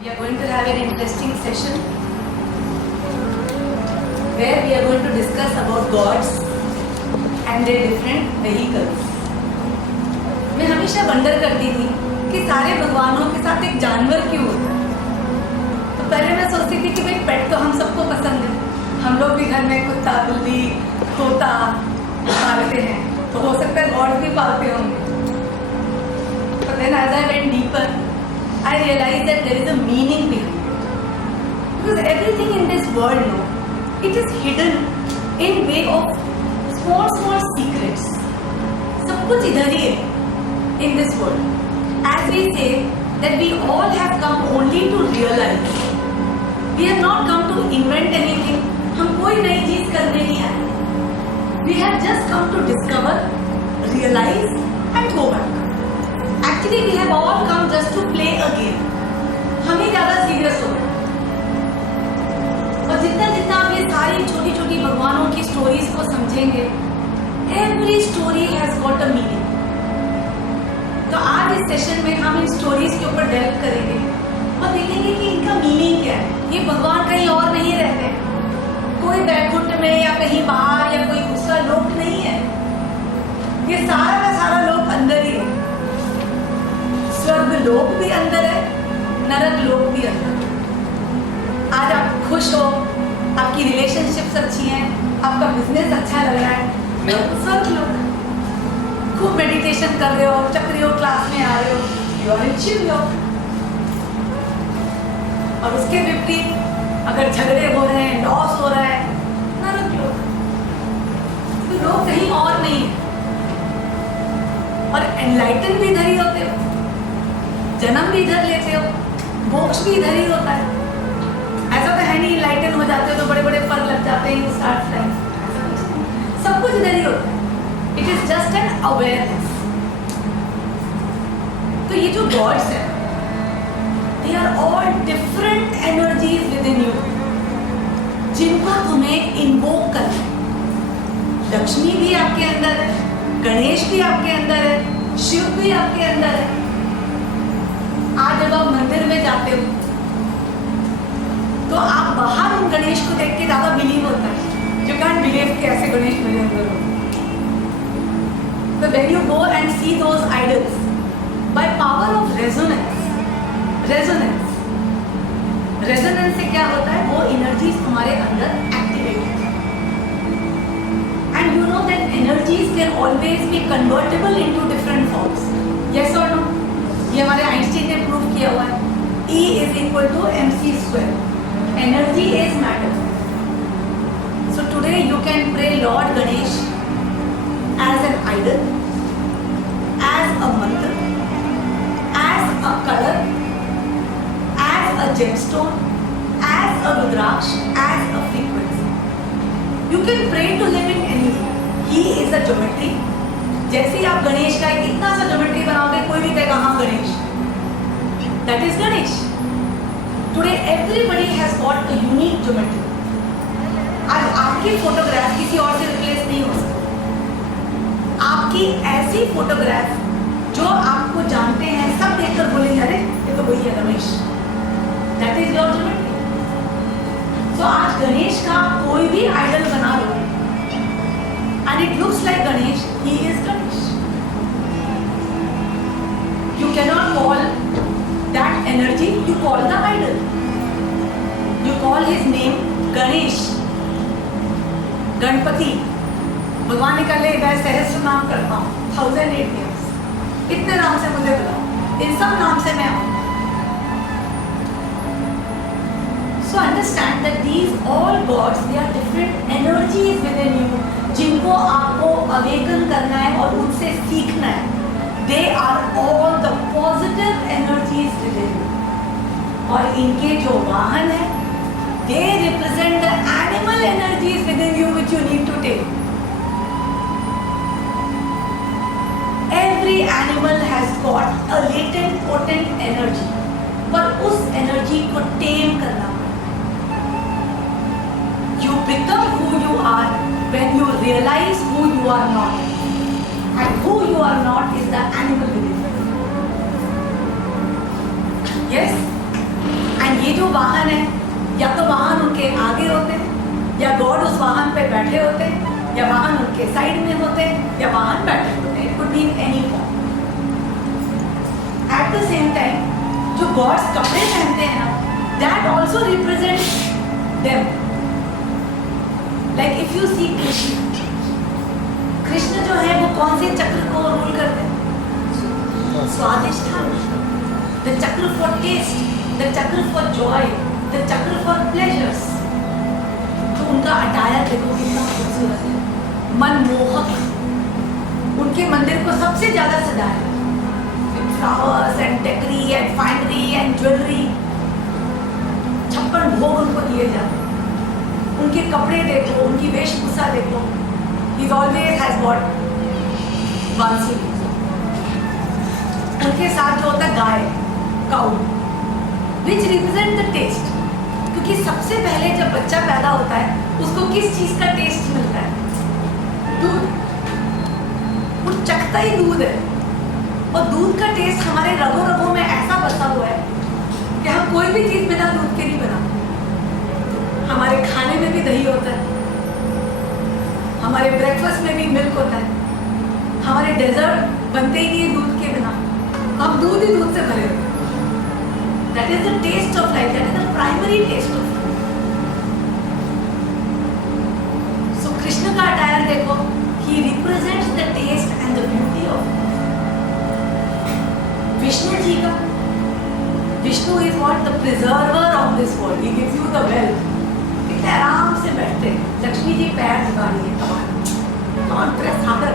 We are going to have an interesting session where we are going to discuss about gods and their different vehicles. मैं हमेशा wonder करती थी कि सारे भगवानों के साथ एक जानवर क्यों होता है। तो पहले मैं सोचती थी कि भाई पेट तो हम सबको पसंद है, हम लोग भी घर में कुत्ता बिल्ली तोता पालते हैं, तो हो सकता है गॉड भी पालते होंगे। But then as I went deeper, I realized that there is a meaning behind it. Because everything in this world, no, it is hidden in way of small secrets. सब कुछ इधर ही है in this world. As we say that we all have come only to realize. We have not come to invent anything. हम कोई नई चीज करने नहीं आए. We have just come to discover, realize and go back. Actually, we have all come just to play a game. हम ही ज़्यादा serious हो गए और जितना जितना आप ये सारी छोटी छोटी भगवानों की स्टोरीज को समझेंगे, every story has got a meaning. तो आज इस सेशन में हम इन स्टोरीज के ऊपर डेवलप करेंगे और देखेंगे कि इनका मीनिंग क्या है। ये भगवान कहीं और नहीं रहते, कोई बैकुंठ में या कहीं बाहर या कोई दूसरा लोक नहीं है। ये सारा का सारा लोक अंदर ही है। स्वर्ग लोक भी अंदर है, नरक लोक भी अंदर है। आज आप खुश हो, आपकी रिलेशनशिप्स अच्छी हैं, आपका बिजनेस अच्छा लग रहा है, स्वर्ग लोक। खूब मेडिटेशन कर रहे हो, चक्रियों क्लास में आ रहे हो, यू आर इन शिव लोक। और उसके विपरीत अगर झगड़े हो रहे हैं, लॉस हो रहा है, नरक लोक। तो लोग कहीं और नहीं है। और एनलाइटन भी इधर ही होते हो, जन्म भी इधर लेते हो, मोक्ष भी इधर ही होता है। ऐसा तो है नहीं एनलाइटन हो जाते हो तो बड़े बड़े फल लग जाते हैं, स्टार्ट फ्लाइंग। सब कुछ इधर ही होता है। It is just an awareness. तो ये जो गॉड्स है, they are all different energies within you, जिनको तुम्हें इन्वोक करना है। लक्ष्मी भी आपके अंदर है, गणेश भी आपके अंदर है, शिव भी आपके अंदर है। आज जब आप मंदिर में जाते हो तो आप बाहर उन गणेश को देख के ज्यादा बिलीव होता है। यू कैंट बिलीव कि ऐसे गणेश मेरे अंदर हो। तो when you go and see those idols, by power of resonance से क्या होता है, वो एनर्जीज तुम्हारे अंदर एक्टिवेट होती है। And you know that energies can always be convertible into different forms. Yes or no? ये हमारे आइंस्टीन ने प्रूव किया हुआ है। E is equal to mc square. Energy is matter. So today you can pray Lord Ganesh as an idol, as a mantra, as a color, as a gemstone, as a rudraksh, as a frequency. You can pray to him in anything. He is a geometry. जैसे ही आप गणेश का एक इतना सा geometry बनाओगे, कोई भी कहेगा हाँ Ganesh, that is Ganesh. Today everybody has got a unique geometry. आज आपकी फोटोग्राफ किसी और से रिप्लेस नहीं हो सकती। आपकी ऐसी फोटोग्राफ जो आपको जानते हैं, सब देखकर बोलेंगे अरे ये तो वही है Ganesh, that is your geometry. तो आज गणेश का कोई भी आइडल बना लो and it looks like Ganesh, he is Ganesh. You cannot call that energy, you call the idol. You call his name Ganesh, Ganpati. भगवान ने कहा ले मैं सहस्त्र नाम करता हूँ, 1008 names, इतने नाम से मुझे बुलाओ, इन सब नाम से मैं आऊँ। So understand that these all gods, they are different energies within you, जिनको आपको अवेकन करना है और उनसे सीखना है। They are all the positive energies within you. और इनके जो वाहन है, they represent the animal energies within you which you need to take. Every animal has got a latent potent energy, पर उस एनर्जी को टेम करना पड़ता है। You become who you are when you realize who you are not, and who you are not is the animal within you. Yes? ये जो वाहन है, या तो वाहन उनके आगे होते हैं, या गॉड उस वाहन पे बैठे होते हैं, या वाहन उनके साइड में होते हैं, या वाहन बैठे होते हैं. It could be in any form. At the same time जो गॉड्स कपड़े पहनते हैं ना, that also represent them. Like if you see Krishna, Krishna जो है वो कौन से चक्र को रूल करते हैं? स्वादिष्ठान. द चक्र फॉर टेस्ट, द चक्र फॉर जॉय, द चक्र फॉर प्लेजर्स. तो उनका अटायर देखो कितना खूबसूरत है, मनमोहक. उनके मंदिर को सबसे ज्यादा सजाया, flowers and decor and finery and jewellery. 56 भोग उनको दिए जाते. उनके कपड़े देखो, उनकी वेशभूषा देखो. He always has got बांसुरी. उनके साथ जो होता है गाय, cow, which represent the taste. क्योंकि सबसे पहले जब बच्चा पैदा होता है उसको किस चीज का टेस्ट मिलता है? दूध. वो चखता ही दूध है. और दूध का टेस्ट हमारे रगों रगों में ऐसा बसा हुआ है कि हम कोई भी चीज बिना दूध के नहीं बनाते. हमारे खाने में भी दही होता है, हमारे ब्रेकफास्ट में भी मिल्क होता है, हमारे डेजर्ट बनते ही नहीं है दूध के बिना. हम दूध ही दूध से भरे होते हैं. That is the taste of life. That is the primary taste of life. So Krishna का अटायर देखो, he represents the taste and the beauty of. Vishnu ji का, Vishnu is what? The preserver of this world. He gives you the wealth. इतने आराम से बैठते. लक्ष्मी जी पैर झुका रही है, कमाल. कौन press harder?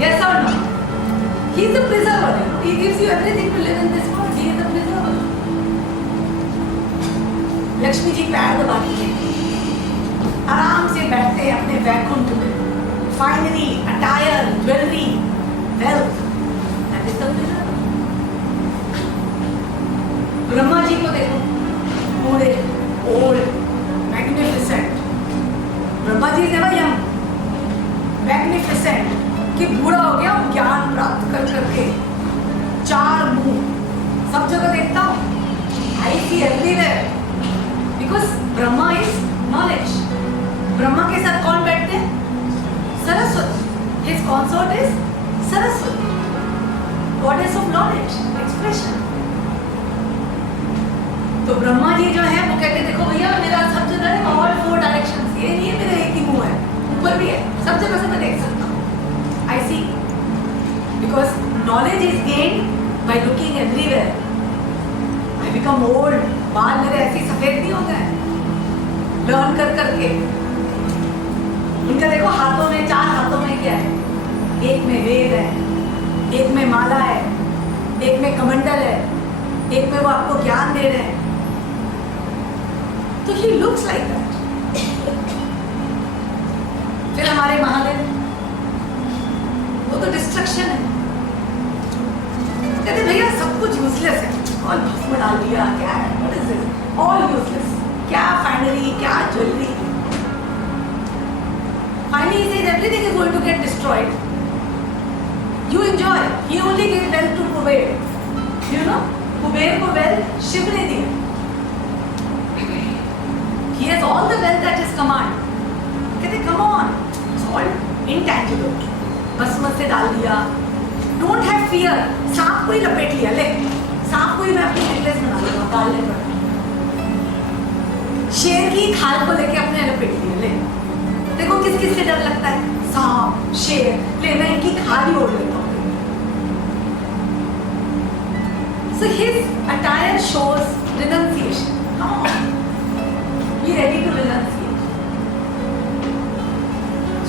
Yes or no? He is the preserver. He gives you everything to live in this world. He is the preserver. Lakshmi ji पैर दबाती है, आराम से बैठते हैं अपने वैकुंठ में. Finery, attire, jewellery, wealth. That is the preserver. Brahma ji को देखो, बूढ़े, ओल्ड, मैग्निफिसेंट. ब्रह्मा जी ने भाई हम मैग्निफिसेंट कि बूढ़ा हो गया हूँ ज्ञान प्राप्त कर करके. 4 मुंह सब जगह देखता हूँ. I see everywhere. Because Brahma is knowledge. Brahma के साथ कौन बैठते हैं? Saraswati. His consort is Saraswati, goddess of knowledge, expression. तो ब्रह्मा जी जो है वो कहते देखो भैया मेरा सब जगह है, ऑल 4 डायरेक्शंस. ये नहीं है मेरा एक ही मुंह है, ऊपर भी है, सब जगह से मैं देख सकता हूँ. I see, because knowledge is gained by looking everywhere. I become old. बाल मेरे ऐसे सफेद नहीं हो गए लर्न कर करके. उनका देखो हाथों में, 4 हाथों में क्या है? एक में वेद है, एक में माला है, एक में कमंडल है, एक में वो आपको ज्ञान दे रहे हैं. तो he looks like that. फिर हमारे महादेव, वो तो डिस्ट्रक्शन है. कहते भैया सब कुछ यूजलेस है. ऑल भस्म डाल दिया, क्या है? What is this? All useless. क्या फाइनली, क्या jewellery. Finally he says everything is going to get destroyed. You enjoy. He only gave wealth to Kuber. You know, Kuber को wealth शिव ने दिया. He has all the wealth at his command. कहते come on, it's all intangible. भस्म से डाल दिया. Don't have fear. सांप को ही लपेट लिया. ले सांप को ही मैं अपनी नेकलेस बना लूंगा डालने पर. शेर की खाल को लेके अपने लपेट लिया. ले देखो किस किस से डर लगता है? सांप, शेर. ले मैं इनकी खाल ही ओढ़ लेता हूँ. So his attire shows renunciation. Come on, be ready to renunciate.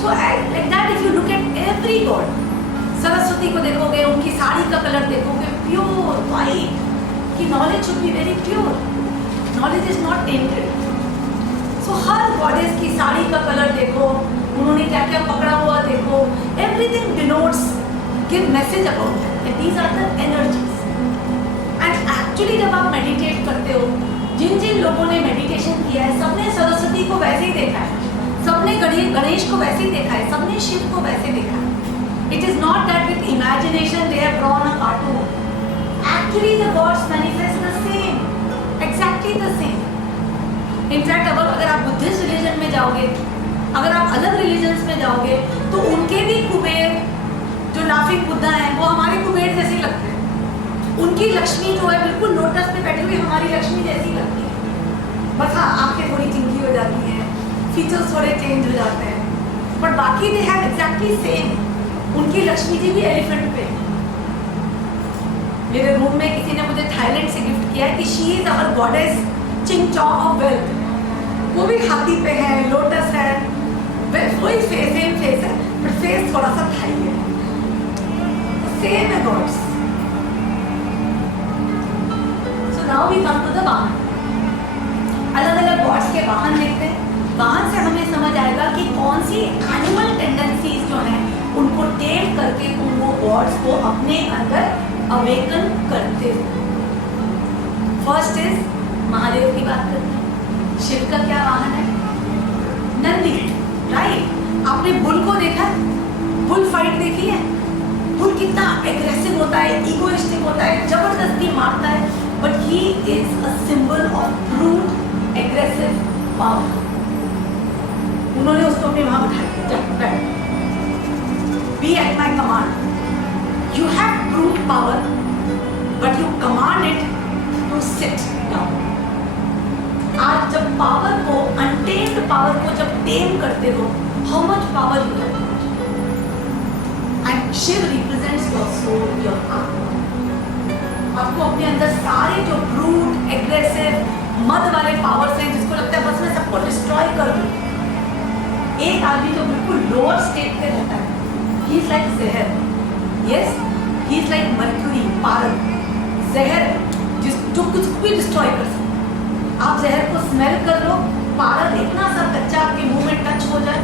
So like that, if you look at every god, Saraswati को देखोगे, उनकी साड़ी का कलर देखोगे, प्योर वाइट. कि knowledge should be very pure. Knowledge is not tainted. So हर goddess की साड़ी का colour देखो, उन्होंने क्या क्या पकड़ा हुआ देखो. Everything denotes, give message about that. These are the energies. And actually जब आप मेडिटेट करते हो, जिन जिन लोगों ने मेडिटेशन किया है, सबने सरस्वती को वैसे ही देखा है, सबने गणेश को वैसे ही देखा है, सबने शिव को वैसे देखा है. It is not that with imagination they have drawn a cartoon. actually the gods manifest the same, exactly the same. In fact, अगर आप बुद्धिस्ट रिलीजन में जाओगे, अगर आप अलग रिलीजन्स में जाओगे, तो उनके भी कुबेर जो लाफिंग बुद्धा हैं वो हमारे कुबेर जैसे लगते हैं। उनकी लक्ष्मी जो है बिल्कुल लोटस पे बैठी हुई हमारी लक्ष्मी जैसी लगती है, बस हाँ आंखें थोड़ी चिंकी हो जाती हैं, फीचर्स थोड़े चेंज हो जाते हैं, बट बाकी दे हैव एग्जैक्टली सेम। उनकी लक्ष्मी जी भी एलिफेंट पे। मेरे रूम में किसी ने मुझे थाईलैंड से गिफ्ट किया है कि शी इज आवर गॉडेस चिंगचॉ ऑफ वेल्थ। वो भी हाथी पे है, लोटस है, वही सेम फेस है, बट फेस थोड़ा सा थाई है, सेम है gods. So now we come to the वाहन। अलग अलग गॉड्स के वाहन देखते हैं। वाहन से हमें समझ आएगा कि कौन सी एनिमल टेंडेंसीज जो हैं उनको टेम करके तुम वो गॉड्स को अपने अंदर अवेकन करते हो। फर्स्ट इज महादेव की बात करते हैं। शिव का क्या वाहन है? नंदी, राइट। आपने बुल को देखा है? बुल फाइट देखी है? बुल कितना एग्रेसिव होता है, इगोइस्टिक होता है, जबरदस्ती मारता है, but he is a symbol of brute aggressive power. उन्होंने उसको अपने वहां बिठाया, be at my command. You have brute power but you command it to sit down. आज जब पावर को, अनटेम्ड पावर को जब टेम करते हो, how much power you have. And Shiva represents your soul, your atma. आपको अपने अंदर सारे जो ब्रूट एग्रेसिव मद वाले पावर्स हैं, जिसको लगता है बस मैं सबको डिस्ट्रॉय कर दूं। एक आदमी जो बिल्कुल लोअर स्टेट पे रहता है, ही इज लाइक जहर, yes, he is like mercury, पारद, जहर जो कुछ भी डिस्ट्रॉय कर सकता। आप जहर को स्मेल कर लो, पारद इतना सा कच्चा आपके मुंह में टच हो जाए,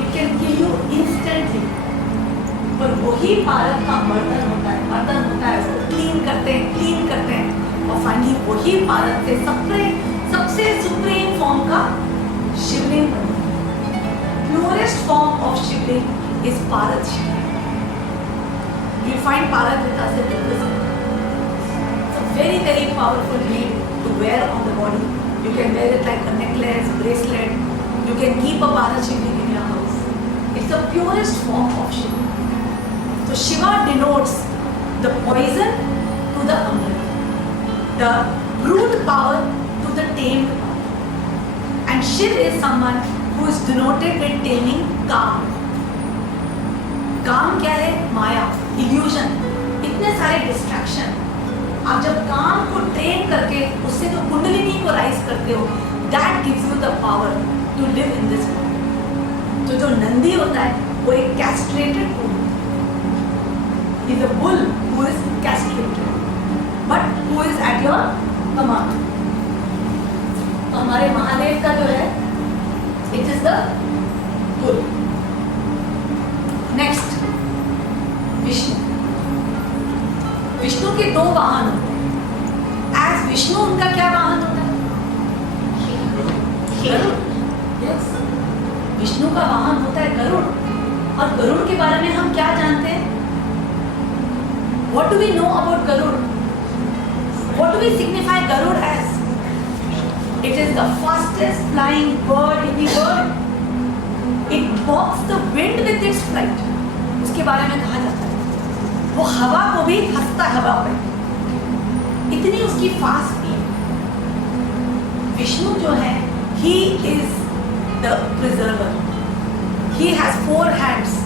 it can kill you instantly. पर वही पारद का बर्तन होता है, उसको क्लीन करते हैं और फाइनली वही पारद से सबसे सुप्रीम फॉर्म का शिवलिंग बनता है। Purest form of Shivling is पारद शिवलिंग। You find Parad with us at Buddhism. It's a very, very powerful ring to wear on the body. You can wear it like a necklace, bracelet. You can keep a Parad Shivling in your house. It's the purest form of Shiva. So Shiva denotes the poison to the Amrit, the brute power to the tamed power. And Shiv is someone who is denoted with taming Kam. काम क्या है? माया, illusion, इतने सारे distraction. आप जब काम को train करके उससे जो कुंडलिनी को राइज करते हो, that gives you the power to live in this world. तो जो नंदी होता है वो एक castrated bull, is a bull who is castrated but who is at your command. तो हमारे महादेव का जो है, it is the bull. Next Vishnu. Vishnu के दो वाहन होते हैं। एज विष्णु उनका क्या वाहन होता है? गरुड़। यस, विष्णु का वाहन होता है गरुड़। और गरुड़ के बारे में हम क्या जानते हैं? What do we know about Garuda? What do we signify Garuda as? It is the fastest flying bird in the world. It walks the wind with its flight. उसके बारे में कहा जाता है वो हवा को भी हंसता हवा पे, इतनी उसकी फास्ट स्पीड। विष्णु जो है, he is the preserver. He has 4 hands,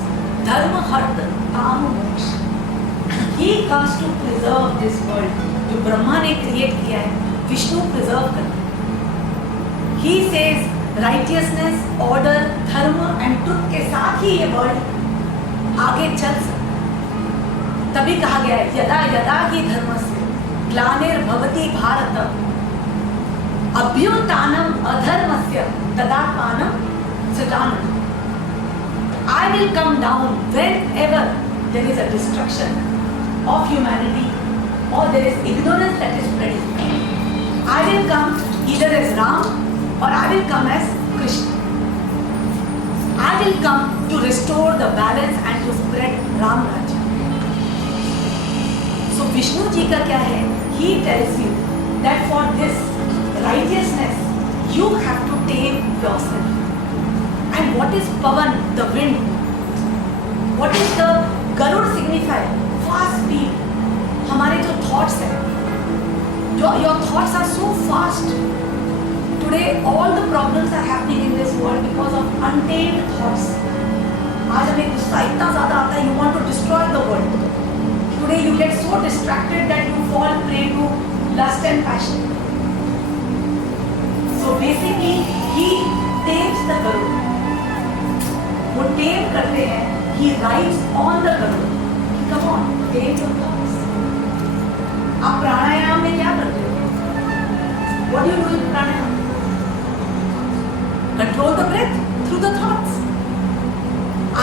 dharma, artha, काम, मोक्ष। He comes to preserve this world. जो ब्रह्मा ने क्रिएट किया है, विष्णु प्रिजर्व करते हैं। He says righteousness, order, धर्म एंड ट्रुथ के साथ ही ये वर्ल्ड आगे चल सकता। तभी कहा गया है यदा यदा ही धर्मस्य ग्लानिर्भवति Bharat अभ्युत्थानम अधर्मस्य तदात्मानं सृजाम्यहम्। I will come down whenever there is a destruction of humanity or there is ignorance that is spreading. I will come either as Ram or I will come as Krishna. I will come to restore the balance and to spread Ram Rajya. So Vishnu ji का क्या है? He tells you that for this righteousness you have to tame yourself. And what is Pavan, the wind? What is the Garud signify? Fast speed. हमारे जो thoughts हैं, your thoughts are so fast. Today all the problems are happening in this world because of untamed thoughts. आज हमें गुस्सा इतना ज़्यादा आता है, you want to destroy the world. Today you get so distracted that you fall prey to lust and passion. So basically he tames the Garud. वो tame करते हैं. He rides on the Garud. Come on, tame your thoughts. आप प्राणायाम में क्या करते हो? What do you do in pranayama? Control the breath through the thoughts.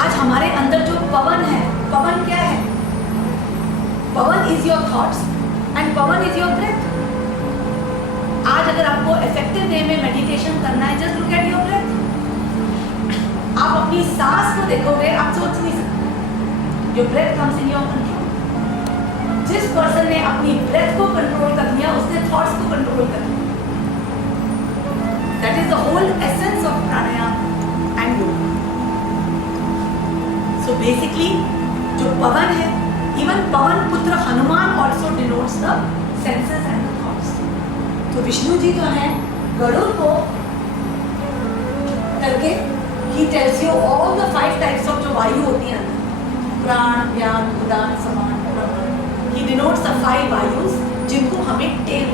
आज हमारे अंदर जो पवन है, पवन क्या है? पवन इज योर थॉट्स एंड पवन इज योर ब्रेथ. आज अगर आपको इफेक्टिव वे में मेडिटेशन करना है, just look at your breath. आप अपनी सांस को देखोगे, आप सोच नहीं सकते. Your breath comes in your control. जिस पर्सन ने अपनी ब्रेथ को कंट्रोल कर लिया, उसने थॉट्स को कंट्रोल कर लिया. That is the whole essence of pranayama and yoga. So basically जो पवन है, even Pavan Putra Hanuman also denotes the senses and the thoughts. तो विष्णु जी जो है गरुड़ को करके ही tells you all the 5 types of जो वायु होती हैं, प्राण, व्यान, उदान, समान, प्रमाण. ही डिनोट्स द 5 वायुस जिनको हमें टेम.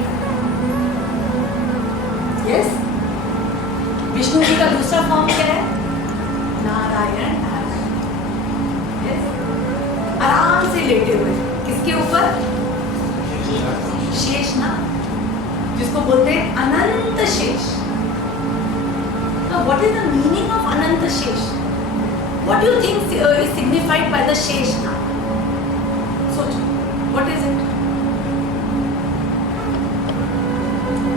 यस, विष्णु जी का दूसरा फॉर्म क्या है? नारायण. आराम से लेटे हुए, किसके ऊपर? शेषनाग, जिसको बोलते हैं अनंत शेष. Now what is the meaning of अनंत शेष? What do you think is signified by the Sheshnag? सोचो, what is it?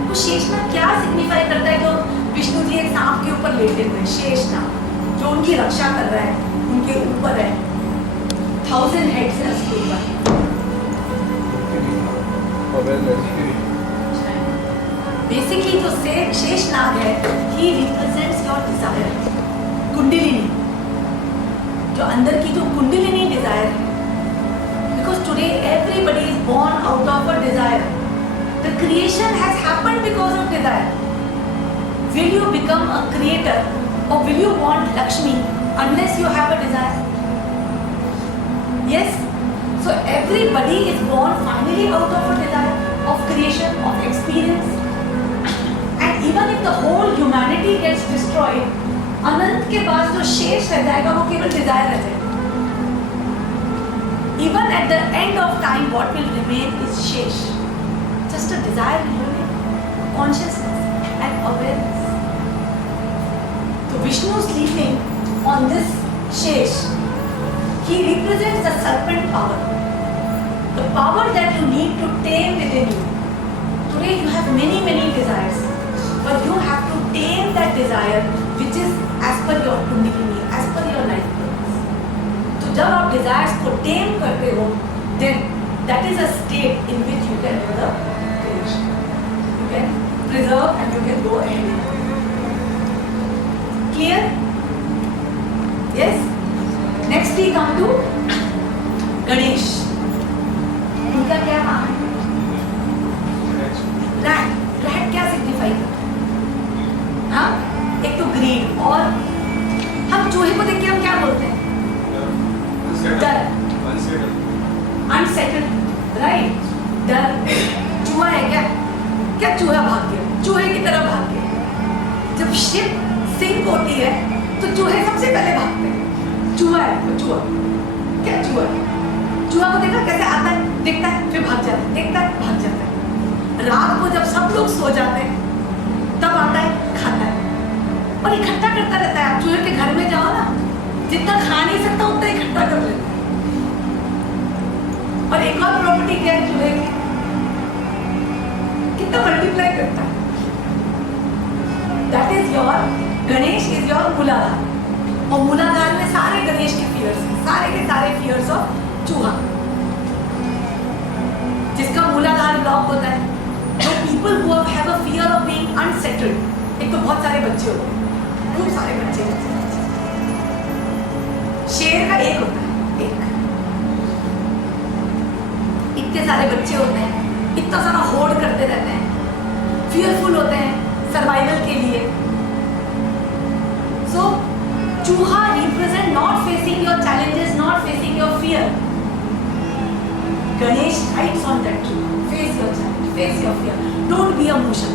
वो शेषनाग क्या सिग्निफाई करता है? जो विष्णु जी एक सांप के ऊपर लेटे हुए, शेषनाग जो उनकी रक्षा कर रहा है, उनके ऊपर है. 1000 heads है उसके ऊपर. बेसिकली जो शेषनाग है, he represents your desire, kundalini, जो अंदर की जो कुंडलिनी डिजायर है. Because today everybody is born out of a desire. The creation has happened because of desire. Will you become a creator or will you want Lakshmi unless you have a desire? Yes, so everybody is born finally out of a desire of creation, of experience. And even if the whole humanity gets destroyed, अनंत के बाद जो शेष रह जाएगा वो केवल Dzire रह जाएगा. Even at the end of time, what will remain is शेष, just a desire remaining, consciousness and awareness. So Vishnu sleeping on this शेष. He represents the serpent power, the power that you need to tame within you. Today you have many desires, but you have to tame that desire which is as per your kundalini, as per your life purpose. तो जब आप desires को tame करते हो, then that is a state in which you can do the creation. You can preserve and you can go ahead. Clear? Yes? Next we come to Ganesh. उनका क्या नाम है? रैट. रैट क्या सिग्निफाई करता है? हाँ, एक तो ग्रीड, और हम चूहे को देख के हम क्या बोलते हैं? डर, अनसेटल्ड, राइट. डर. चूहा है क्या? क्या चूहा भाग गया? चूहे की तरफ भाग गया. जब शिप सिंक होती है तो चूहे सबसे पहले भागते हैं. चूहा है वो, चूहा. क्या चूहा है? चूहा को देखा कैसे आता है, देखता है, फिर भाग जाता है, देखता है, भाग जाता है. रात को जब सब लोग सो जाते हैं तब आता है, खाता है और इकट्ठा करता रहता है. आप चूहे के घर में जाओ ना, जितना खा नहीं सकता उतना इकट्ठा कर लेता है. और एक और प्रॉपर्टी क्या है चूहे की? कितना मल्टीप्लाई करता है. That is your Ganesh, is your मूलाधार. और मूलाधार में सारे गणेश के फियर्स, सारे के सारे फियर्स ऑफ चूहा. जिसका have a fear of being unsettled. एक तो बहुत सारे बच्चे होते हैं, खूब सारे बच्चे होते हैं। शेर का एक होता है, एक। इतने सारे बच्चे होते हैं, इतना सारा होड़ करते रहते हैं, फियरफुल होते हैं सर्वाइवल के लिए। सो चूहा represent not facing your challenges, not facing your fear. Ganesh rights on that चूहा, face your challenge, face your fear, don't be a मूषक,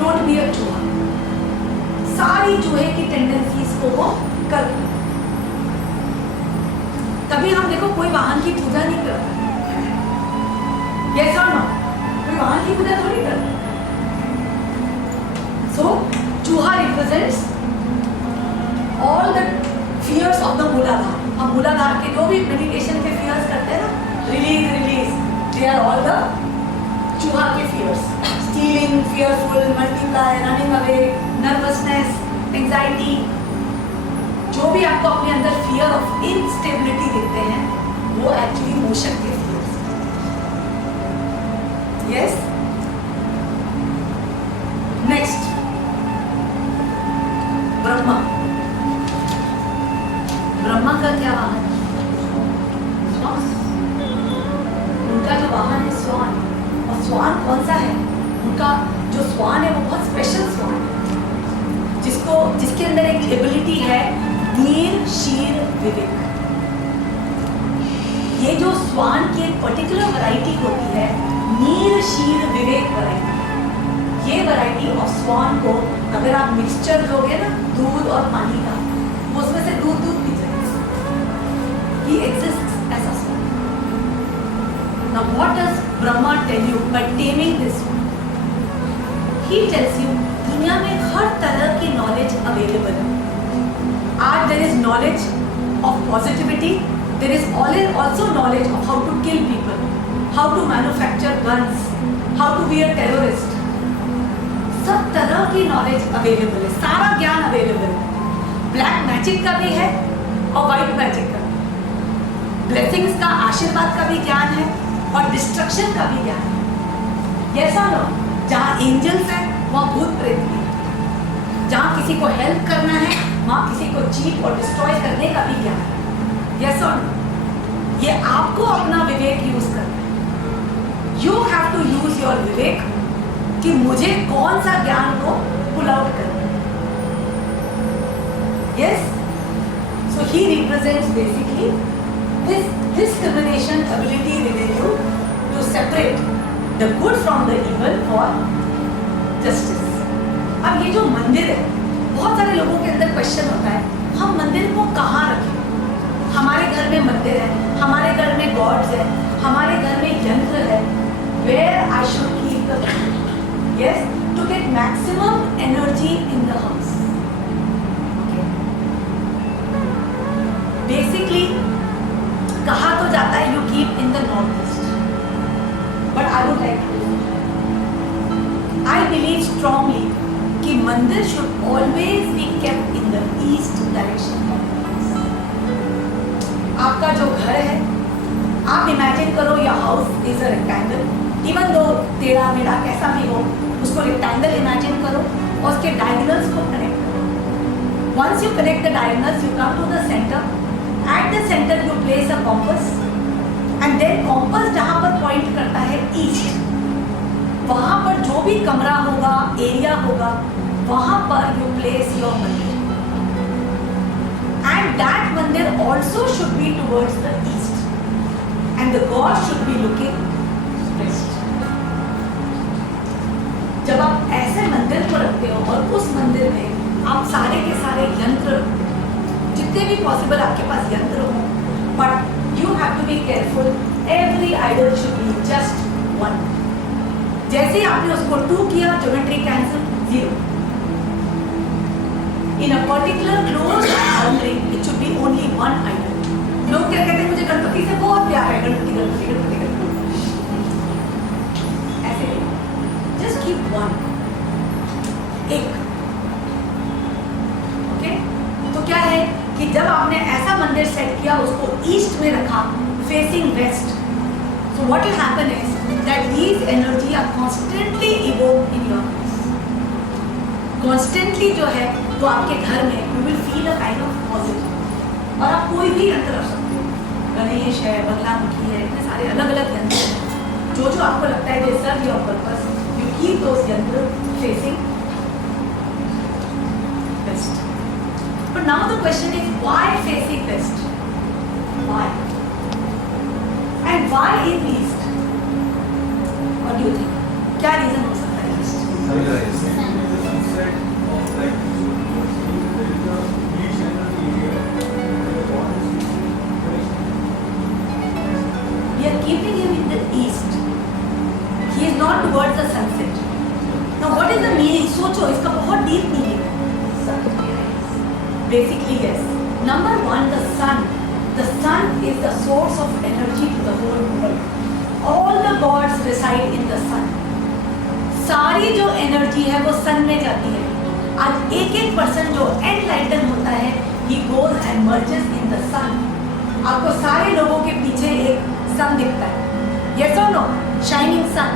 डोंट बी अ चूहा। सारी चूहे की टेंडेंसीज को वो कर। तभी हम देखो कोई वाहन की पूजा नहीं करता, यस और नो? कोई वाहन की पूजा थोड़ी करता। So chuha represents all the fears of the Muladhara. हम मूलाधार के जो भी मेडिटेशन के फियर्स करते हैं ना, release release, they are all the chuha के fears. Stealing, fearful, multiply, running away, nervousness, anxiety, जो भी आपको अपने अंदर फियर ऑफ इनस्टेबिलिटी दिखते हैं, वो एक्चुअली मूषक के fears. Yes, next Brahma. Brahma का क्या वाहन है? स्वान। उनका जो वाहन है स्वान। और स्वान कौन सा है? उनका जो स्वान है वो बहुत स्पेशल स्वान है, जिसके अंदर एक एबिलिटी है, नीर शीर विवेक। ये जो स्वान की एक पर्टिकुलर वैरायटी होती है, नीर शीर विवेक वैरायटी, ये वैरायटी ऑफ स्वान को अगर आप मिक्सचर दोगे ना दूध और पानी का, उसमें से दूध पी जाएगा। ही एग्जिस्ट्स ऐसा swan. Now what does Brahma tell you by taming this? He tells you दुनिया में हर तरह की नॉलेज अवेलेबल है। आज there is knowledge of positivity, there is also knowledge of how to kill people, how to manufacture guns, how to be a terrorist. सब तरह की knowledge available है, सारा ज्ञान अवेलेबल है। ब्लैक मैजिक का भी है और वाइट मैजिक का भी। ब्लेसिंग्स का, आशीर्वाद का भी ज्ञान है और डिस्ट्रक्शन का भी ज्ञान है। यस और नो? जहाँ एंजल्स हैं वहाँ भूत प्रेत भी है। जहाँ किसी को हेल्प करना है वहाँ किसी को चीट और डिस्ट्रॉय करने का भी ज्ञान है। यस और नो? ये आपको अपना विवेक यूज करना है। You have to use your विवेक कि मुझे कौन सा ज्ञान को पुल आउट करना है। Yes, so he represents basically this discrimination ability within you to separate the good from the evil for justice. अब ये जो मंदिर है, बहुत सारे लोगों के अंदर क्वेश्चन होता है, हम मंदिर को कहाँ रखें? हमारे घर में मंदिर है, हमारे घर में गॉड्स है, हमारे घर में यंत्र है। Where I should keep the मंदिर? Yes, to get maximum energy in the house. Okay. Basically, कहा तो जाता है you keep in the northeast, but I would like to, I believe strongly कि मंदिर should always be kept in the east direction. आपका जो घर है, आप इमेजिन करो your house is a rectangle, even though टेढ़ा मेढ़ा कैसा भी हो, उसको रेक्टेंगल इमेजिन करो और उसके डायगोनल्स को कनेक्ट करो। Once you connect the diagonals, you come to the center. At the center you place a compass, and then compass जहाँ पर point करता है east, वहाँ पर जो भी कमरा होगा, एरिया होगा, वहाँ पर you place your मंदिर, and that मंदिर also should be towards the east, and the god should be looking west. जब आप ऐसे मंदिर को रखते हो और उस मंदिर में आप सारे के सारे यंत्र, जितने भी पॉसिबल आपके पास यंत्र हो, but you have to be careful, every idol should be just one. जैसे ही आपने उसको 2 किया, geometry cancel, 0। In a particular close boundary it should be only 1 idol. लोग क्या कहते हैं, मुझे गणपति से बहुत प्यार है, गणपति गणपति गणपति गणपति, ऐसे जस्ट कीप 1, एक। तो क्या है कि जब आपने ऐसा मंदिर सेट किया, उसको ईस्ट में रखा, facing west, so what will happen is that these energy are constantly evoked in your house. Constantly जो है वो आपके घर में you will feel a kind of positive. और आप कोई भी यंत्र रख सकते हो, गणेश है, बगलामुखी है, इतने सारे अलग अलग यंत्र हैं जो आपको लगता है they serve your purpose. You keep those यंत्र facing west. But now the question is why facing west? Why? And why in east? What do you think? क्या reason हो सकता है east? We are keeping him in the east. He is not towards the sunset. Now what is the meaning? सोचो, इसका बहुत deep meaning है. Basically yes. Number one, the sun. The sun is the source of energy to the whole world. All the gods reside in the sun. सारी जो energy है वो सन में जाती है. आज 1% जो एनलाइटन होता है, he goes and merges in the sun. आपको सारे लोगों के पीछे एक सन दिखता है. Yes or no? Shining sun.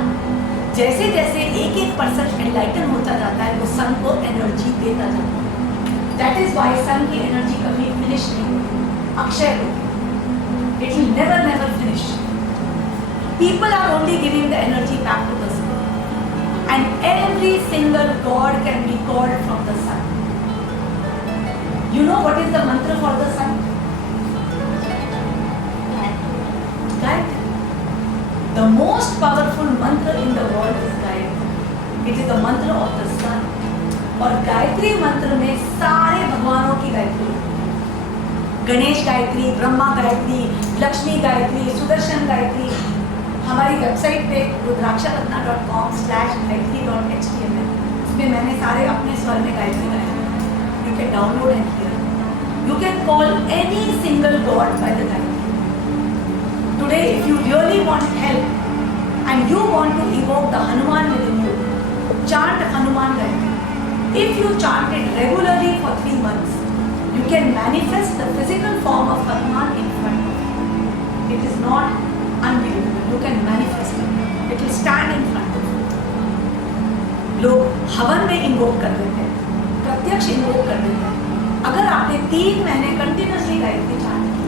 जैसे जैसे 1% एनलाइटन होता जाता है, वो सन को एनर्जी देता जाता है. That is why sun की एनर्जी कभी फिनिश नहीं होती, अक्षय होती. It will never finish. People are only giving the energy back to the sun. And every single god can be called from the sun. You know what is the mantra for the sun? Gayatri. The most powerful mantra in the world is Gayatri. It is the mantra of the sun. और गायत्री मंत्र में सारे भगवानों की गायत्री, गणेश गायत्री, ब्रह्मा गायत्री, लक्ष्मी गायत्री, सुदर्शन गायत्री. हमारी website पे rudraksharatna.com/gayatri.html, इसमें मैंने सारे अपने स्वर में गायत्री बनाए. You can download and hear. You can call any single god by the Gayatri. Today, if you really want help and you want to evoke the Hanuman within you, chant Hanuman Gayatri. If you chant it regularly for 3 months, you can manifest the physical form of Hanuman in front of you. It is not unbelievable. You can manifest it. It will stand in front of you. लोग हवन में invoke कर देते हैं, प्रत्यक्ष invoke कर देते हैं. अगर आपने 3 महीने कंटिन्यूसली गायत्री चांट की,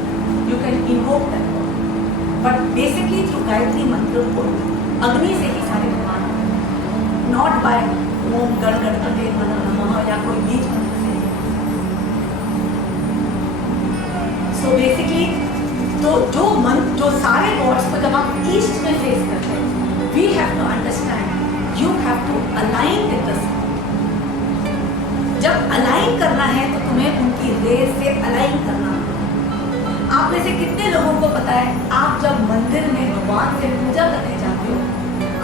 you can invoke that God. But basically through Gayatri मंत्र को अग्नि से ही सारे भगवान, not by ओम गण गणपते नमः या कोई बीज मंत्र से. So basically जो सारे गॉड्स को जब आप ईस्ट में फेस करते हैं, we have to understand, you have to align with the sun. जब अलाइन करना है तो तुम्हें उनकी रेस से अलाइन करना है. आप में से कितने लोगों को पता है, आप जब मंदिर में भगवान से पूजा करने जाते हो,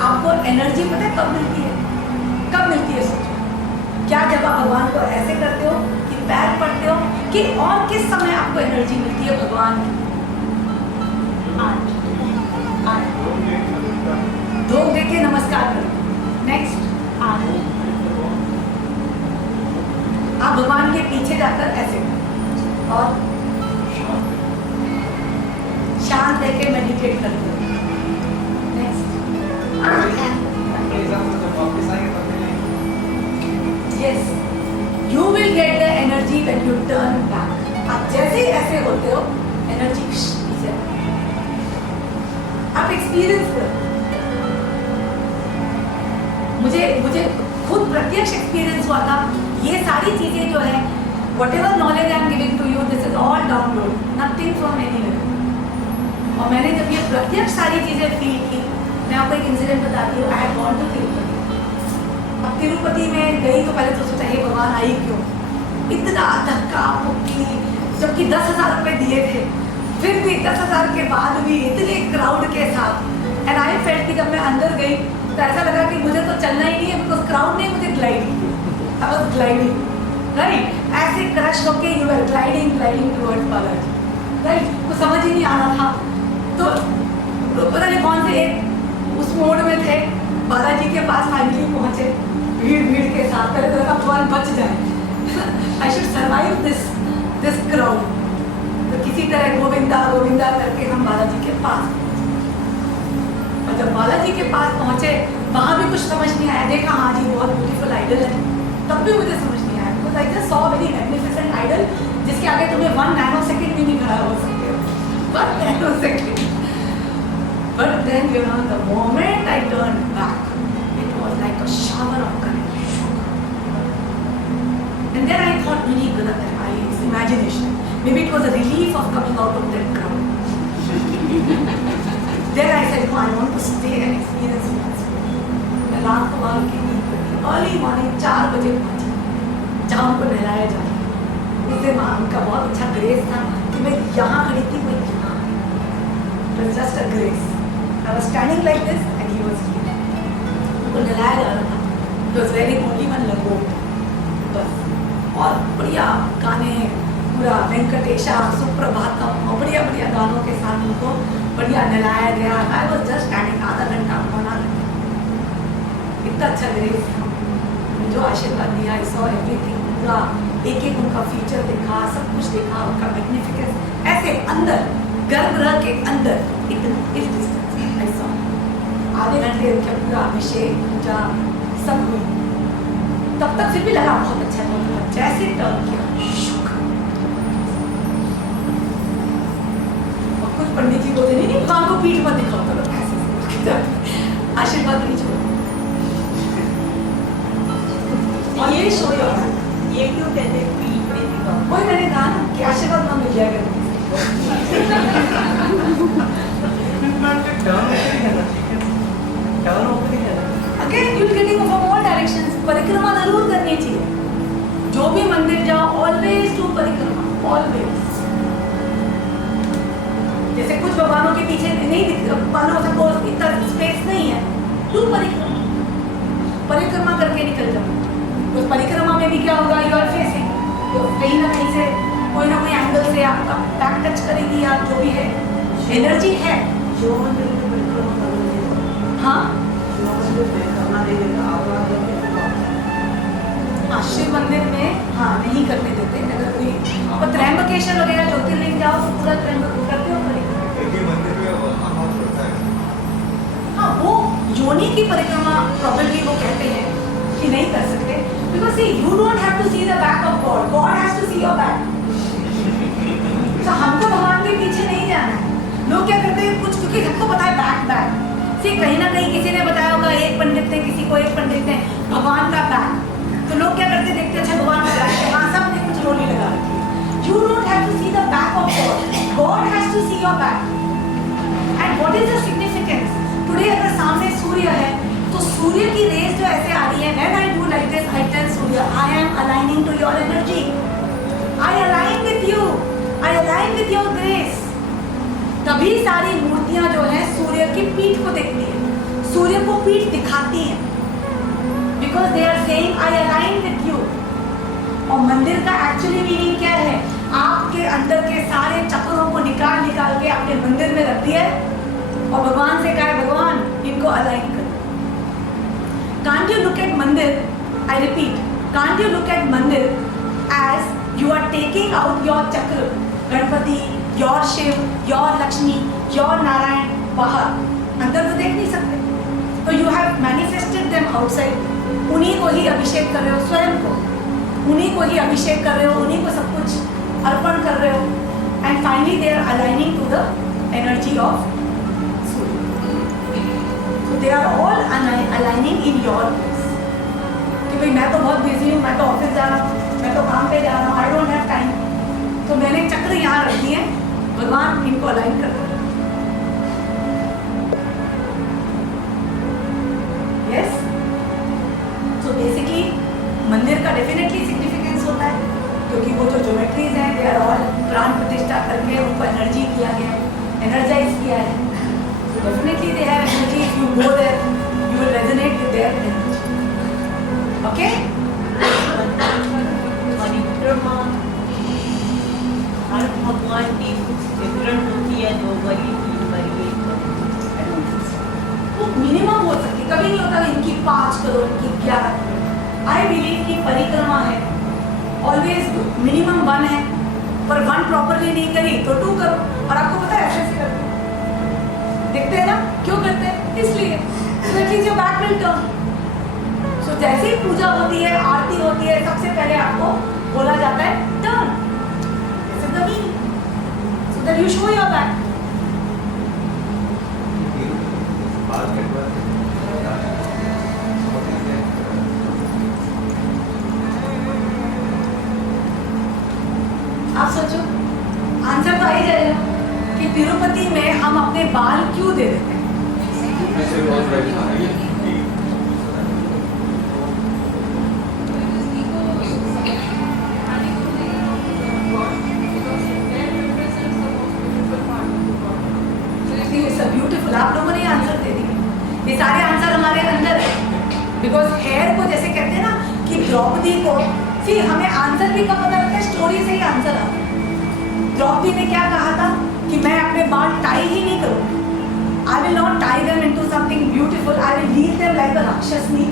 आपको एनर्जी पता है कब मिलती है? कब मिलती है सोचो. क्या जब आप भगवान को ऐसे करते हो कि पैर पड़ते हो, कि और किस समय आपको एनर्जी मिलती है भगवान की? आज धोख दे के नमस्कार करो. नेक्स्ट, आज आप भगवान के पीछे जाकर ऐसे करो और शांत रह के मेडिटेट करते हो. Next, yes, you will get the energy when you turn back. आप जैसे ही ऐसे होते हो, एनर्जी पीछे. आप एक्सपीरियंस करो. मुझे खुद प्रत्यक्ष एक्सपीरियंस हुआ था. ये सारी चीजें जो है, whatever knowledge I am giving to you, this is all download, nothing from anywhere. और मैंने जब ये प्रत्यक्ष सारी चीजें फील की, मैं आपको एक इंसिडेंट बताती हूँ. I have gone to Tirupati. अब तिरुपति में गई तो पहले तो सोचा हे भगवान आई क्यों, इतना धक्का मुक्की, जबकि 10,000 रुपये दिए थे, फिर भी 10,000 के बाद भी इतने क्राउड के साथ. एंड आई फेल्ट कि जब मैं अंदर गई तो ऐसा लगा कि मुझे तो चलना ही नहीं है, बिकॉज क्राउड ने मुझे gliding, I was gliding, right. ऐसे क्रश होके you are gliding towards Balaji, right. कुछ समझ ही नहीं आ रहा था. तो पता नहीं कौन से एक उस मोड में थे, बालाजी के पास फाइनली पहुंचे भीड़ के साथ. पहले तो भगवान बच जाए, I should survive this crowd. तो किसी तरह गोविंदा गोविंदा करके हम बालाजी के पास. और जब बालाजी के पास पहुंचे वहां भी कुछ समझ नहीं आया, देखा हाँ जी बहुत ब्यूटीफुल आइडल है, तब भी मुझे समझ नहीं आया, because I just saw very magnificent idol जिसके आगे तुम्हें 1 नैनो सेकेंड भी नहीं खड़ा हो सकते हो, 1 nano second. But then you know the moment I turned back, it was like a shower of current. And then I thought, really good at that, it's imagination. Maybe it was a relief of coming out of that crowd. Then I said, no, I want to stay and experience it. मैं रात को बाहर की नींद पड़ी, early morning 4 बजे पहुंची, जहाँ उनको नहलाया जाए. उससे माँ उनका बहुत अच्छा ग्रेस था कि मैं यहाँ खड़ी थी, मैं यहाँ. It was just a grace. I was standing like this and he was here. उनको नहलाया जा रहा था. It was wearing only one langote. बस. और बढ़िया गाने हैं, पूरा वेंकटेशा सुप्रभातम और बढ़िया बढ़िया गानों के साथ उनको बढ़िया नहलाया गया. I was just standing आधा घंटा पौना घंटा. इतना अच्छा ग्रेस था. जो आशीर्वाद दिया, I saw everything. पूरा एक एक उनका फीचर देखा, सब कुछ देखा, उनका मैग्निफिकेंस ऐसे अंदर गर्भगृह के अंदर इतना इस डिस्टेंस I saw. आधे घंटे उनका पूरा अभिषेक पूजा सब हुई. तब तक फिर भी लगा बहुत अच्छा था. जैसे टर्न किया और कुछ पंडित जी बोलते नहीं भगवान को पीठ मत दिखाओ, तो ऐसे आशीर्वाद नहीं छोड़ो. और ये शो ये क्यों कहते हैं पीठ नहीं दिखाओ? वही मैंने कहा ना कि आशीर्वाद ना मिल जाएगा. Again, you're getting from all directions. परिक्रमा जरूर करनी चाहिए. जो भी मंदिर जाओ, always do परिक्रमा, always. जैसे कुछ भगवानों के पीछे नहीं दिखता, मानो सपोज इतना स्पेस नहीं है, do परिक्रमा. परिक्रमा करके निकल जाओ. तो परिक्रमा में भी क्या होगा? You are facing. तो कहीं ना कहीं से कोई ना कोई एंगल से आपका बैक टच करेगी या जो भी है, एनर्जी है. जो मंदिर में परिक्रमा करोगे, हाँ शिव मंदिर में हाँ नहीं करने देते. अगर कोई त्रयंबकेश्वर वगैरह ज्योतिर्लिंग जाओ तो पूरा त्रयंबक करते हो परिक्रमा. हाँ वो योनि की परिक्रमा प्रॉब्लली वो कहते हैं कि नहीं कर सकते, because see you don't have to see the back of God, God has to see your back. तो हमको भगवान के पीछे नहीं जाना है. लोग क्या करते हैं कुछ, क्योंकि सबको पता है बैक बैक से, कहीं ना कहीं किसी ने बताया होगा, एक पंडित ने किसी को, एक पंडित ने भगवान का बैक. तो लोग क्या करते देखते अच्छा भगवान का बैक है, हाँ सब ने कुछ रोली लगा रखी है. You don't have to see the back of God, God has to see your back. And what is the significance? Today अगर सामने सूर्य है तो सूर्य की रेज जो ऐसे आ रही है, when I do like this I tell Surya I am aligning to your energy, I align with you, I align with your grace. तभी सारी मूर्तियां जो है सूर्य की पीठ को देखती है, सूर्य को पीठ दिखाती हैं, because they are saying I align with you. और मंदिर का एक्चुअली मीनिंग क्या है? आपके अंदर के सारे चक्रों को निकाल निकाल के आपने मंदिर में रख दिया और भगवान से कहा भगवान इनको अलाइन करो. Can't you look at mandir, I repeat, can't you look at mandir as you are taking out your chakra, Ganpati, your Shiva, your Lakshmi, your Narayan बाहर, अंदर तो देख नहीं सकते. तो you have manifested them outside. उन्हीं को ही अभिषेक कर रहे हो, स्वयं को उन्हीं को ही अभिषेक कर रहे हो, उन्हीं को सब कुछ अर्पण कर रहे हो. And finally they are aligning to the energy of Surya. So they are all aligning in your place. कि भाई मैं तो बहुत बिजी हूँ, मैं तो ऑफिस जा रहा हूँ, मैं तो काम पे जा रहा हूँ, आई डोंट हैव टाइम. तो मैंने चक्र यहाँ रख दिए, भगवान इनको अलाइन कर रहे हैं. यस. सो बेसिकली मंदिर का डेफिनेटली सिग्निफिकेंस होता है, क्योंकि वो जो ज्योमेट्रीज हैं दे आर ऑल प्राण प्रतिष्ठा करके उनको एनर्जी किया गया है, एनर्जाइज किया है. So definitely they have energy. If you go there you will resonate with their energy. Okay. हर भगवान की कुछ डिफरेंट होती है, 2 बड़ी 3 बड़ी 1 बड़ी. वो मिनिमम हो सकती, कभी नहीं होता इनकी 5 करोड़, इनकी 11 करोड़. आई बिलीव की परिक्रमा है ऑलवेज मिनिमम 1 है, पर 1 प्रॉपरली नहीं करी तो 2 करो. और आपको पता है ऐसे करते देखते हैं ना, क्यों करते हैं? इसलिए will turn. So जैसे ही पूजा होती है, आरती होती है, सबसे पहले आपको बोला जाता है turn. This is the meaning. So that you show your back. आप सोचो, आंसर तो आ ही जाएगा कि तिरुपति में हम अपने बाल क्यों दे देते हैं? ब्यूटीफुल, आप लोगों ने आंसर दे दिए। ये सारे आंसर हमारे अंदर है। बिकॉज हेयर को जैसे कहते हैं ना कि द्रौपदी को, फिर हमें आंसर भी कब पता लगता है? स्टोरी से ही आंसर आता है। द्रौपदी ने क्या कहा था कि मैं अपने बाल टाई ही नहीं करूँगी। I will not tie them into something beautiful. I will leave them like a rakshasni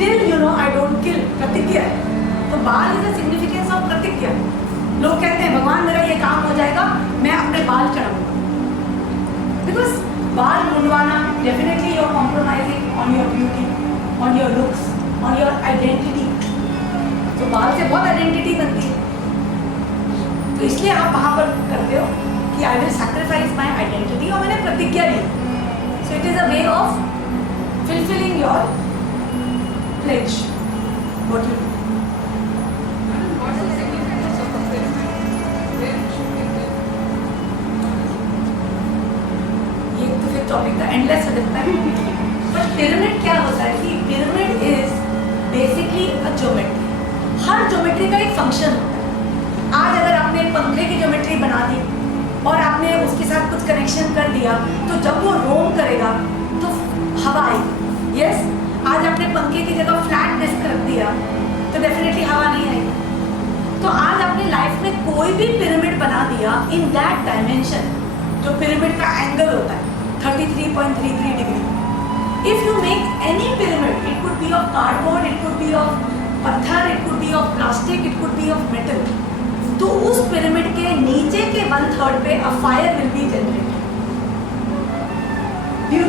till I don't kill. प्रतिज्ञा है। तो बाल is a significance of प्रतिज्ञा। लोग कहते हैं भगवान मेरा ये काम हो जाएगा, मैं अपने बाल चढ़ाऊंगा। Because बाल मुंडवाना definitely you're compromising on your beauty, on your looks, on your identity. तो बाल से बहुत आइडेंटिटी बनती है। तो इसलिए आप वहाँ पर करते हो कि I will sacrifice my identity और मैंने प्रतिज्ञा ली। So it is a way of fulfilling your pledge. What you do. What's the significance of a pyramid? Where should we go? ये तो फिर टॉपिक का एंडलेस हो जाता है। बट पिरामिड क्या होता है कि pyramid is basically a geometry. Her geometry का एक फंक्शन होता है। आज अगर आपने पंखे की ज्योमेट्री बना दी और आपने उसके साथ कुछ कनेक्शन कर दिया, तो जब वो रोम करेगा तो हवा आएगी। यस, आज आपने पंखे की जगह फ्लैट डिस्क रख दिया तो डेफिनेटली हवा नहीं आएगी। तो आज आपने लाइफ में कोई भी पिरामिड बना दिया इन दैट डायमेंशन, जो पिरामिड का एंगल होता है 33.33 degree. If you make any pyramid, it could be of cardboard, it could be of patthar, it could be of plastic, it could be of metal, तो उस pyramid के नीचे के 1/3 पे a fire will be generated.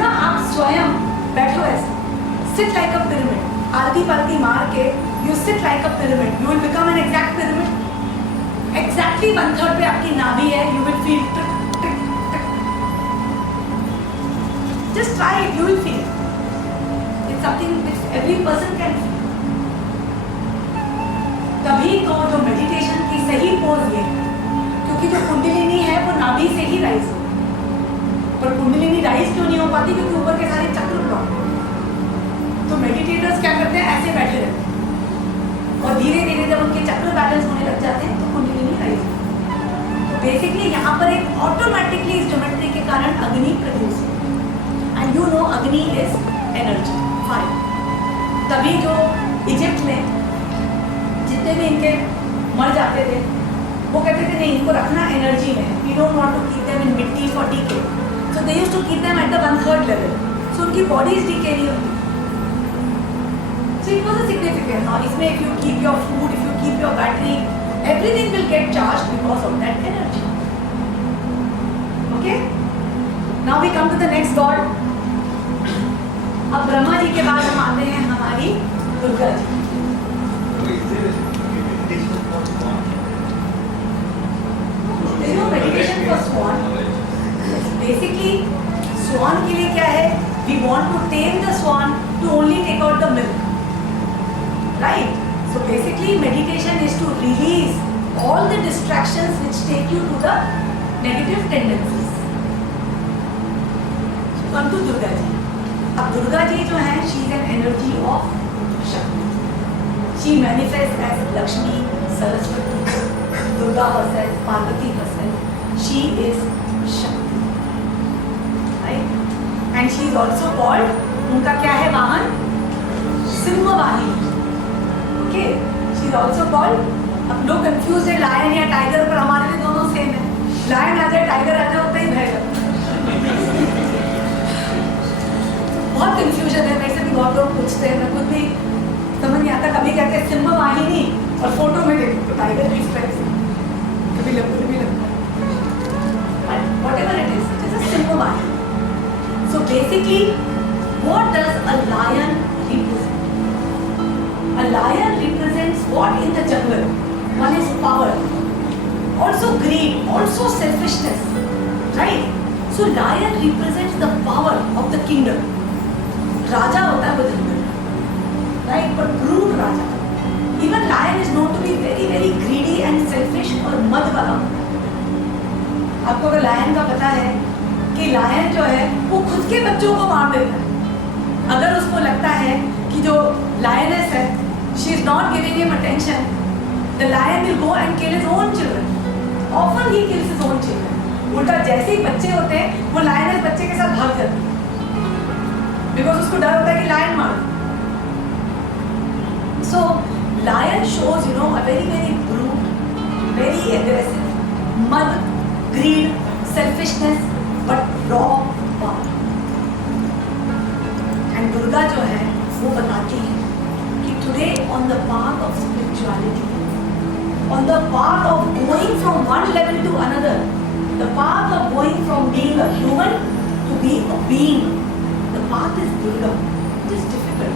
आप स्वयं बैठो ऐसे, सिट लाइक अ पिरामिड, आलती पालती मार के you sit like a pyramid, you will become an exact pyramid. Exactly 1/3 पे आपकी नाभि है, you will feel trick trick trick. Just try it, you will feel it's something which every person can feel. तभी तो जो meditation की सही pose ये, क्योंकि जो कुंडलिनी है वो नाभि से ही राइज हो, पर कुंडलिनी राइज क्यों नहीं हो पाती? क्योंकि ऊपर के सारे चक्र ब्लॉक। तो मेडिटेटर्स क्या करते हैं? ऐसे बैठे रहते हैं और धीरे धीरे जब उनके चक्र बैलेंस होने लग जाते हैं तो कुंडलिनी राइज होती है। तो बेसिकली यहाँ पर एक ऑटोमेटिकली इस ज्योमेट्री के कारण अग्नि प्रोड्यूस होती है। एंड यू नो अग्नि इज एनर्जी, फायर। तभी जो इजिप्ट में जितने भी इनके मर जाते थे वो कहते थे नहीं, इनको रखना एनर्जी में, we don't want to keep them in mitti for decay, so they used to keep them at the 1/3 level, so उनकी बॉडीज डीके नहीं होती। So it was a significant. और इसमें if you keep your food, if you keep your battery, everything will get charge because of that energy. Okay, now we come to the next god. अब ब्रह्मा जी के बाद हम आते हैं हमारी Durga ji. Meditation for swan, basically swan के लिए क्या है? We want to tame the swan to only take out the milk, right? So basically meditation is to release all the distractions which take you to the negative tendencies. Come to Durga ji. अब दुर्गा जी जो है, she is an energy of Shakti. She manifest as Lakshmi, Saraswati, Durga herself, Parvati herself. She is Shakti, right? And she is also called, उनका क्या है वाहन? Singhvahini. Okay, she is also called, अब लोग confuse है लायन या टाइगर, पर हमारे लिए दोनों सेम है। लायन आ जाए, टाइगर आ जाए, उतना ही भय लगता है। बहुत कंफ्यूजन है, मेरे से भी बहुत लोग पूछते हैं, मैं खुद भी समझ नहीं आता। कभी कहते हैं सिंहवाहिनी और फोटो में देखो तो टाइगर की स्ट्राइप, कभी लगता कभी लगता है, whatever it is a symbol. So basically What does a lion represent? A lion represents what in the jungle? One is power, also greed, also selfishness, right? So lion represents the power of the kingdom. राजा होता है वो जंगल, right? But brute Raja. Even lion is known to be very very greedy and selfish और मद वाला. आपको अगर lion का पता है कि लायन जो है वो खुद के बच्चों को मार देता है। अगर उसको लगता है कि जो लायनेस है she is not giving him attention, the lion will go and kill his own children. Often he kills his own children. उल्टा जैसे ही बच्चे होते हैं वो लायनेस बच्चे के साथ भाग जाती है, बिकॉज उसको डर होता है कि लायन मार। So lion shows you know a very very brute, very aggressive, mad, greed, selfishness, but raw power. And Durga जो है वो बताती है कि today on the path of spirituality, on the path of going from one level to another, the path of going from being a human to being a being, the path is Durga. It is difficult.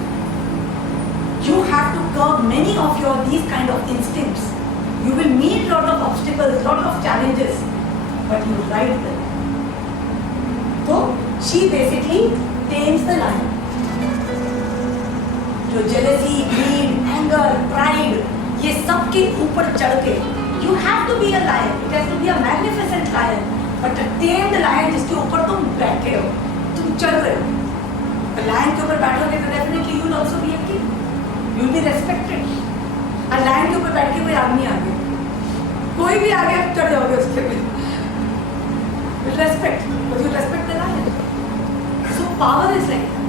You have to curb many of your these kind of instincts. You will meet lot of obstacles, lot of challenges. But you ride them. So she basically tames the lion. जो jealousy, greed, anger, pride, ये सब के ऊपर चढ़ के, you have to be a lion. It has to be a magnificent lion. But a tamed lion जिसके ऊपर तुम बैठे हो, तुम चढ़ रहे हो. A lion के ऊपर बैठोगे तो definitely you will also be a king. You will be respected. A lion के ऊपर बैठ के कोई आदमी आ गया, कोई भी आ गया चढ़ जाओगे उसके ऊपर. With respect, because you respect the lion. So power is like that.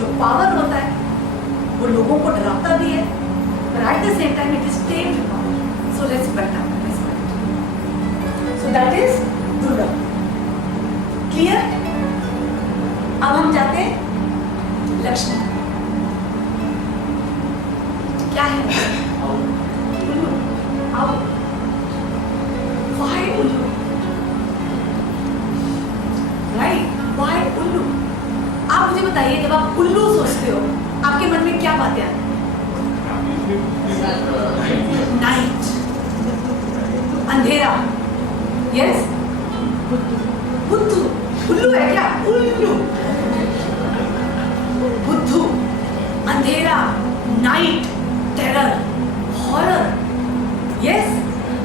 जो power होता है वो लोगों को डराता भी है, but at the same time it is tamed power. So respect after respect. So that is Durga. Clear? अब हम जाते हैं लक्ष्मी. क्या है? उल्लू. आओ. Why उल्लू? Why उल्लू? आप मुझे बताइए जब आप उल्लू सोचते हो आपके मन में क्या बातें आती हैं? नाइट, अंधेरा, यस, बुद्धू. उल्लू है क्या? उल्लू, बुद्धू, अंधेरा, नाइट, टेरर, हॉरर. यस,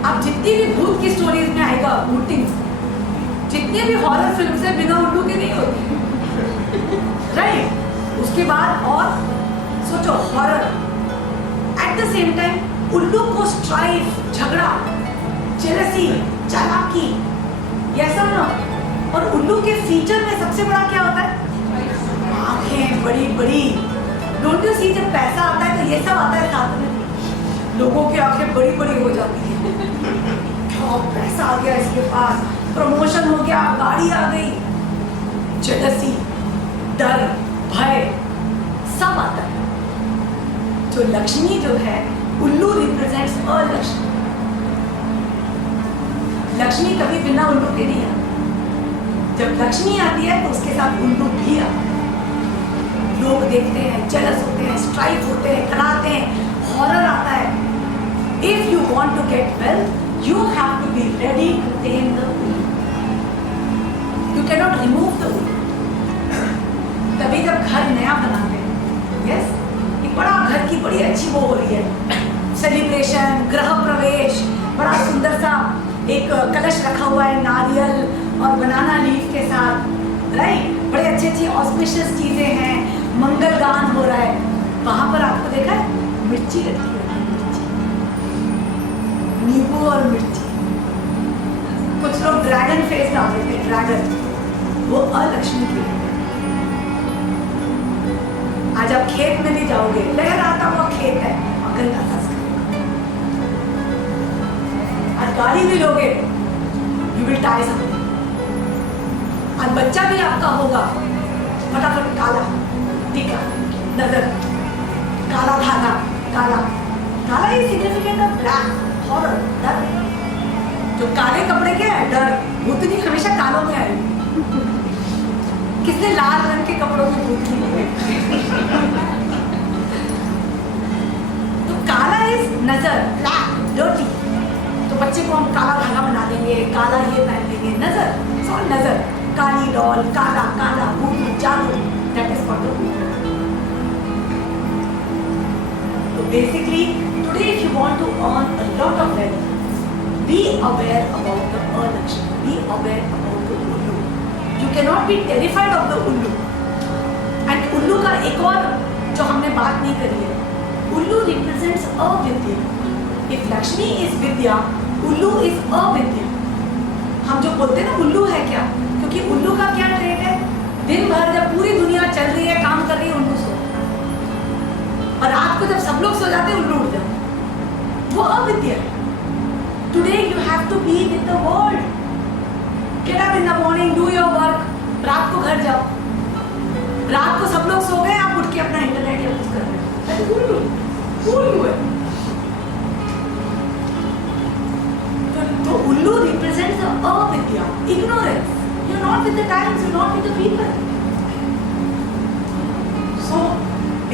आप जितनी भी भूत की स्टोरीज में आएगा, भूतिंग, जितने भी हॉरर फिल्म से बिना उल्लू के नहीं होती, राइट? उसके बाद और सोचो horror, eight the same time उल्लू को स्ट्राइफ, झगड़ा, जेलसी, चालाकी, ये सब ना. और उल्लू के फीचर में सबसे बड़ा क्या होता है? आंखें बड़ी बड़ी. डोंट यू सी, जब पैसा आता है तो ये सब आता है साथ में. लोगों की आंखें बड़ी बड़ी हो जाती है, क्या पैसा आ गया इसके पास, प्रमोशन हो गया, गाड़ी आ गई. जेलसी, डर, भय सब आता है. तो लक्ष्मी जो है, उल्लू रिप्रेजेंट्स अलक्ष्मी. लक्ष्मी कभी बिना उल्लू के नहीं आती. जब लक्ष्मी आती है तो उसके साथ उल्लू भी आता है. लोग देखते हैं, जेलस होते हैं, स्ट्राइक होते हैं, कराते हैं, हॉरर आता है. If you want to get wealth, you have to be ready to tame the wool. You cannot remove the wool. तभी जब घर नया बनाते हैं, yes, एक बड़ा घर की बड़ी अच्छी वो हो रही है, सेलिब्रेशन, गृह प्रवेश, बड़ा सुंदर सा एक कलश रखा हुआ है नारियल और बनाना लीफ के साथ, राइट? बड़े अच्छी अच्छी ऑस्पिशियस चीजें हैं, मंगल गान हो रहा है. वहां पर आपको देखा है मिर्ची रखी है, नींबू और मिर्ची. कुछ लोग ड्रैगन फेस डाल देते हैं, ड्रैगन, वो अलक्ष्मी की है. आज आप खेत में भी जाओगे, लहराता हुआ खेत है, मकर का संस्कार. आज गाड़ी भी लोगे, यू विल टाई समथिंग. आज बच्चा भी आपका होगा, फटाफट काला टीका, नजर, काला धागा, काला काला is significant of black, horror, डर. जो काले कपड़े के हैं, डर. भूतनी हमेशा कालों में आएगी. किसने इसलिए लाल रंग के कपड़ों में घूमती है। तो काला इज नजर, ब्लैक, डर्टी। तो बच्चे को हम काला धागा बना देंगे, काला ये पहन देंगे, नजर, सो नजर, काली डॉल, काला काला भूत जादू, that is for the bhoot. तो basically today if you want to earn a lot of wealth, be aware about the Alakshmi, be aware about the Ullu. You cannot be terrified of the Ullu. And Ullu का एक और जो हमने बात नहीं करी है, Ullu represents अविद्या. If Lakshmi is Vidya, Ullu is अविद्या. हम जो बोलते हैं ना उल्लू है क्या, क्योंकि उल्लू का क्या ट्रेट है, दिन भर जब पूरी दुनिया चल रही है, काम कर रही है, उल्लू सो, और रात को जब सब लोग सो जाते हैं उल्लू उठ जाते हैं, वो अविद्या है। Today you have to be with the world. Get up in the morning, do your work. रात को घर जाओ, रात को सब लोग सो गए, आप उठ के अपना इंटरनेट या कुछ कर रहे हो, उल्लू है। तो उल्लू represents अविद्या, ignorance. You're not with the times, you're not with the people. So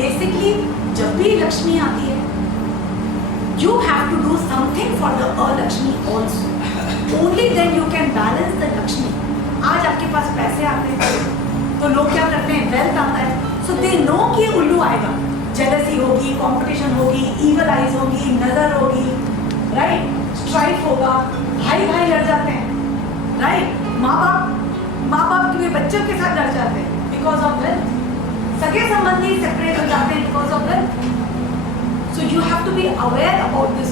basically जब भी लक्ष्मी आती है, you have to do something for the Lakshmi also. Only then you can balance the Lakshmi. आज आपके पास पैसे आते हैं तो लोग क्या करते हैं, वेल्थ आता है, so they know कि उल्लू आएगा, जेलसी होगी, कंपटीशन होगी, evil eyes होगी, नजर होगी, राइट, स्ट्राइफ होगा, भाई भाई लड़ जाते हैं, राइट, माँ बाप के बच्चों के साथ लड़ जाते हैं बिकॉज ऑफ वेल्थ, सगे संबंधी सेपरेट हो जाते हैं because of wealth. So you have to be aware about this.